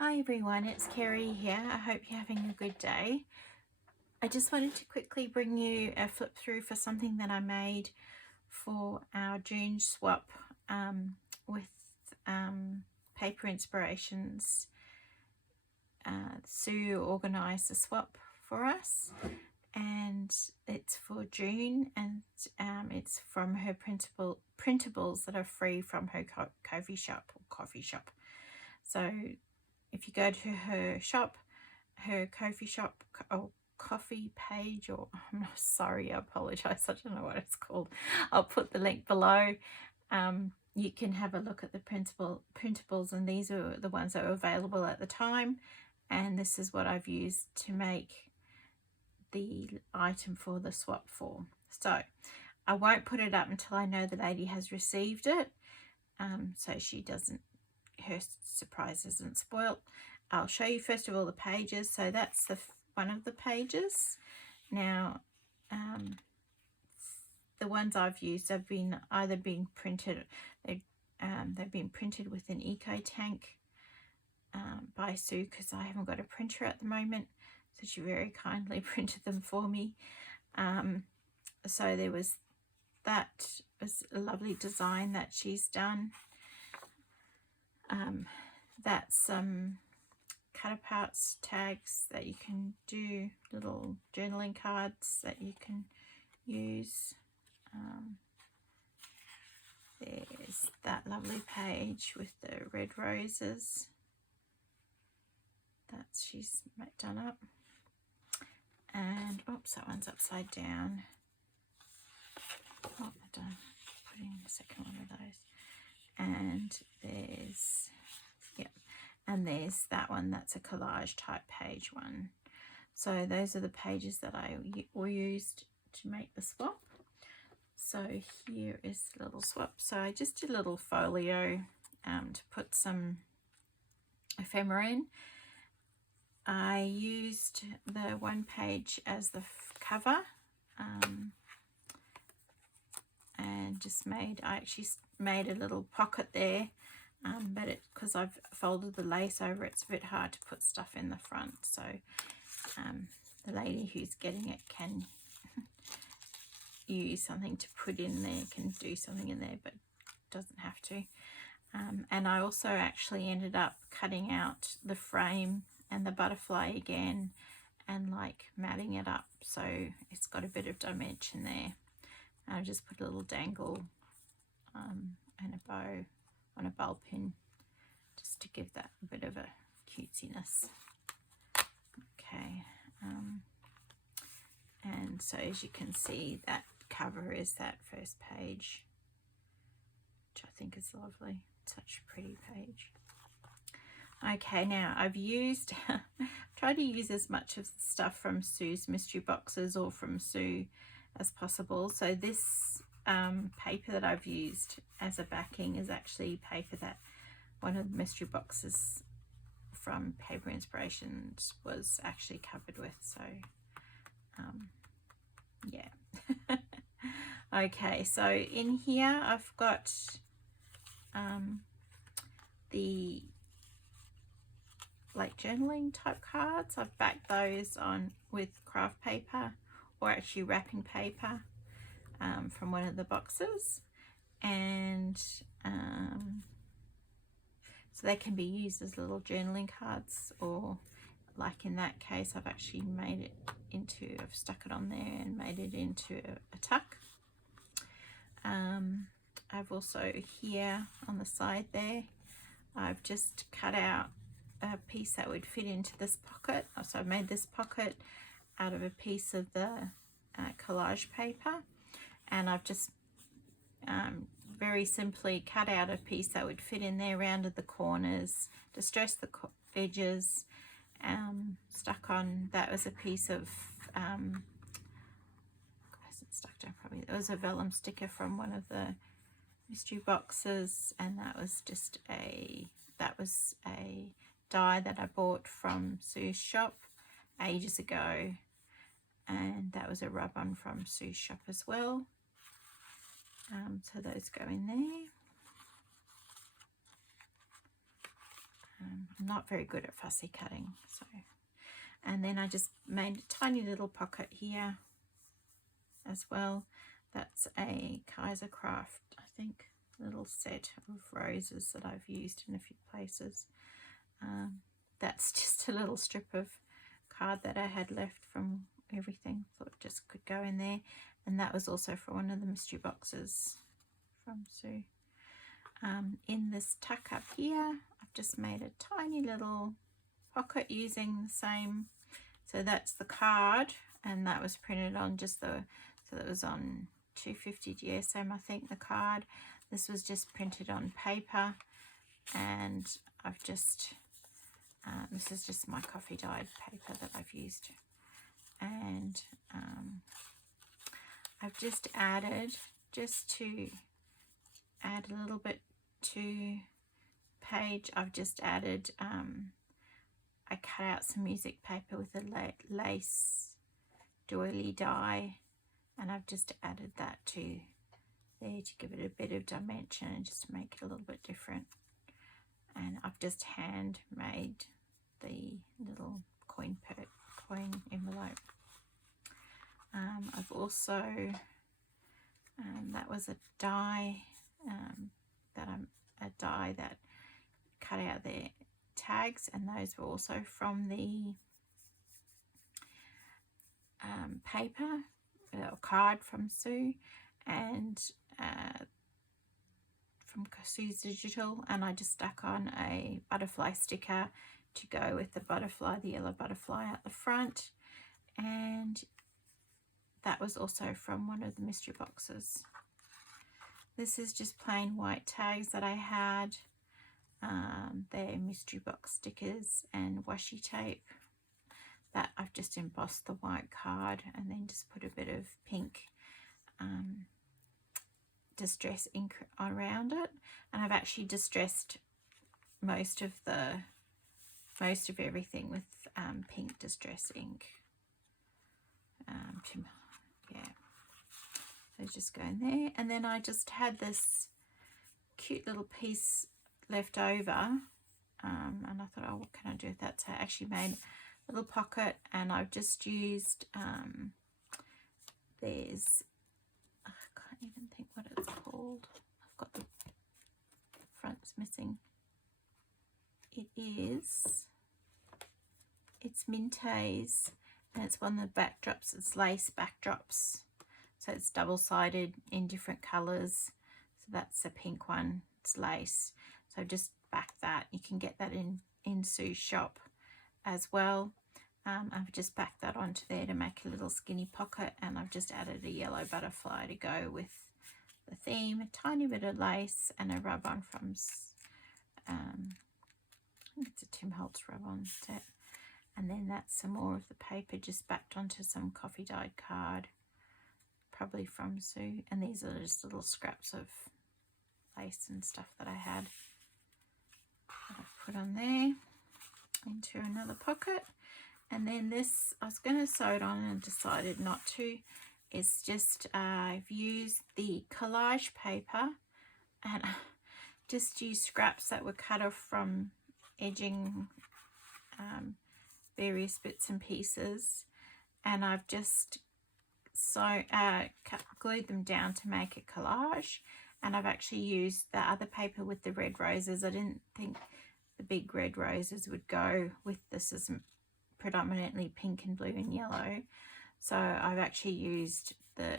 Hi everyone, it's Kerry here. I hope you're having a good day. I just wanted to quickly bring you a flip through for something that I made for our June swap with Paper Inspirations. Sue organised the swap for us, and it's for June, and it's from her printables that are free from her Kofi shop or coffee shop. So if you go to her shop, her Kofi shop or coffee page, or I'm not sorry, I apologize, I don't know what it's called. I'll put the link below. You can have a look at the printables, and these are the ones that were available at the time, and this is what I've used to make the item for the swap for. So I won't put it up until I know the lady has received it, so her surprise isn't spoilt. I'll show you first of all the pages. So that's one of the pages. Now the ones I've used have either been printed, they've been printed with an eco tank by Sue, because I haven't got a printer at the moment, so she very kindly printed them for me. So that was a lovely design that she's done. That's some cut-aparts tags that you can do, little journaling cards that you can use. There's that lovely page with the red roses that she's done up. And oops, that one's upside down. Oh, I'm done putting the second one of those. And there's that one, that's a collage type page one. So those are the pages that I used to make the swap. So here is the little swap. So I just did a little folio to put some ephemera in. I used the one page as the cover, and I actually made a little pocket there, but because I've folded the lace over, it's a bit hard to put stuff in the front. So the lady who's getting it can use something to put in there, can do something in there, but doesn't have to. And I also actually ended up cutting out the frame and the butterfly again, and like matting it up so it's got a bit of dimension there. And I just put a little dangle and a bow on a ball pin just to give that a bit of a cutesiness. Okay, and so as you can see, that cover is that first page, which I think is lovely. Such a pretty page. Okay, now I've tried to use as much of the stuff from Sue's mystery boxes or from Sue as possible. So this paper that I've used as a backing is actually paper that one of the mystery boxes from Paper Inspirations was actually covered with. So yeah. Okay, so in here I've got the like journaling type cards. I've backed those on with craft paper, or actually wrapping paper from one of the boxes, and so they can be used as little journaling cards, or like in that case I've actually I've stuck it on there and made it into a tuck. I've also here on the side there, I've just cut out a piece that would fit into this pocket. So I made this pocket out of a piece of the collage paper, and I've just very simply cut out a piece that would fit in there, rounded the corners, distressed the edges, stuck on, that was a piece of hasn't stuck down probably, it was a vellum sticker from one of the mystery boxes, and that was just a die that I bought from Sue's shop ages ago, and that was a rub-on from Sue's shop as well. So those go in there. I'm not very good at fussy cutting. So, and then I just made a tiny little pocket here as well. That's a Kaiser Craft, I think, little set of roses that I've used in a few places. That's just a little strip of card that I had left from everything. Thought it just could go in there. And that was also for one of the mystery boxes from Sue. In this tuck up here, I've just made a tiny little pocket using the same. So that's the card, and that was printed on just the, so that was on 250 GSM, I think, the card. This was just printed on paper, and I've just, this is just my coffee dyed paper that I've used. And I've just added, just to add a little bit to page, I've just added, I cut out some music paper with a lace doily die, and I've just added that to there to give it a bit of dimension and just to make it a little bit different. And I've just hand made the little coin envelope. I've also, that was a die that cut out their tags, and those were also from the paper or card from Sue, and from Sue's Digital, and I just stuck on a butterfly sticker to go with the butterfly, the yellow butterfly at the front. And that was also from one of the mystery boxes. This is just plain white tags that I had. They're mystery box stickers and washi tape that I've just embossed the white card and then just put a bit of pink distress ink around it. And I've actually distressed most of everything with pink distress ink. Yeah, so just go in there, and then I just had this cute little piece left over, and I thought, oh, what can I do with that? So I actually made a little pocket, and I've just used there's, I can't even think what it's called. I've got the front's missing. It's Minte's, and it's one of the backdrops. It's lace backdrops, so it's double-sided in different colors. So that's a pink one, it's lace. So just back that, you can get that in Sue's shop as well. I've just backed that onto there to make a little skinny pocket, and I've just added a yellow butterfly to go with the theme, a tiny bit of lace, and a rub-on from I think it's a Tim Holtz rub-on set. And then that's some more of the paper just backed onto some coffee dyed card, probably from Sue. And these are just little scraps of lace and stuff that I had that I've put on there into another pocket. And then this, I was going to sew it on and decided not to. It's just, I've used the collage paper and just used scraps that were cut off from edging various bits and pieces, and I've just glued them down to make a collage. And I've actually used the other paper with the red roses. I didn't think the big red roses would go with this, as predominantly pink and blue and yellow, so I've actually used the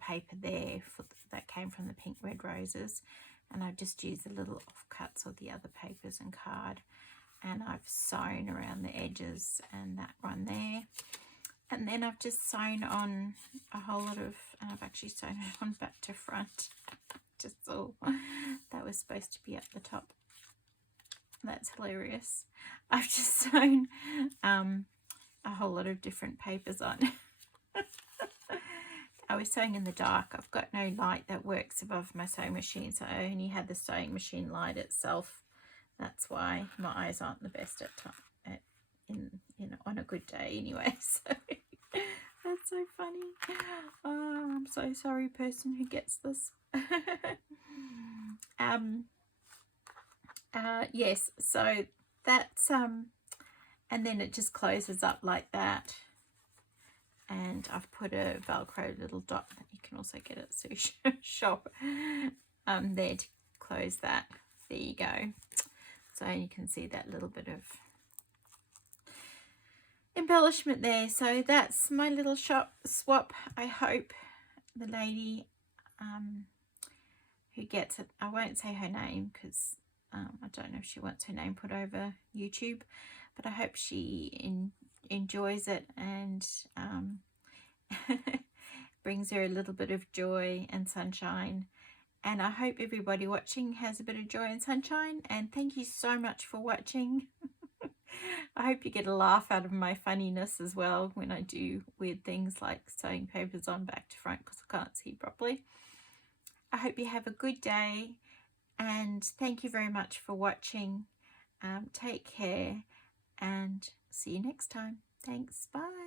paper there that came from the pink red roses, and I've just used the little offcuts of the other papers and card, and I've sewn around the edges and that one there. And then I've just sewn on a whole lot of, and I've actually sewn it on back to front. Just all that was supposed to be at the top. That's hilarious. I've just sewn a whole lot of different papers on. I was sewing in the dark. I've got no light that works above my sewing machine, so I only had the sewing machine light itself. That's why my eyes aren't the best on a good day anyway. So that's so funny. Oh, I'm so sorry, person who gets this. Yes, so that's and then it just closes up like that, and I've put a Velcro little dot that you can also get at sushi shop there to close that. There you go. So you can see that little bit of embellishment there. So that's my little shop swap. I hope the lady who gets it, I won't say her name because I don't know if she wants her name put over YouTube, but I hope she enjoys it and brings her a little bit of joy and sunshine. And I hope everybody watching has a bit of joy and sunshine, and thank you so much for watching. I hope you get a laugh out of my funniness as well when I do weird things like sewing papers on back to front because I can't see properly. I hope you have a good day, and thank you very much for watching. Take care and see you next time. Thanks. Bye.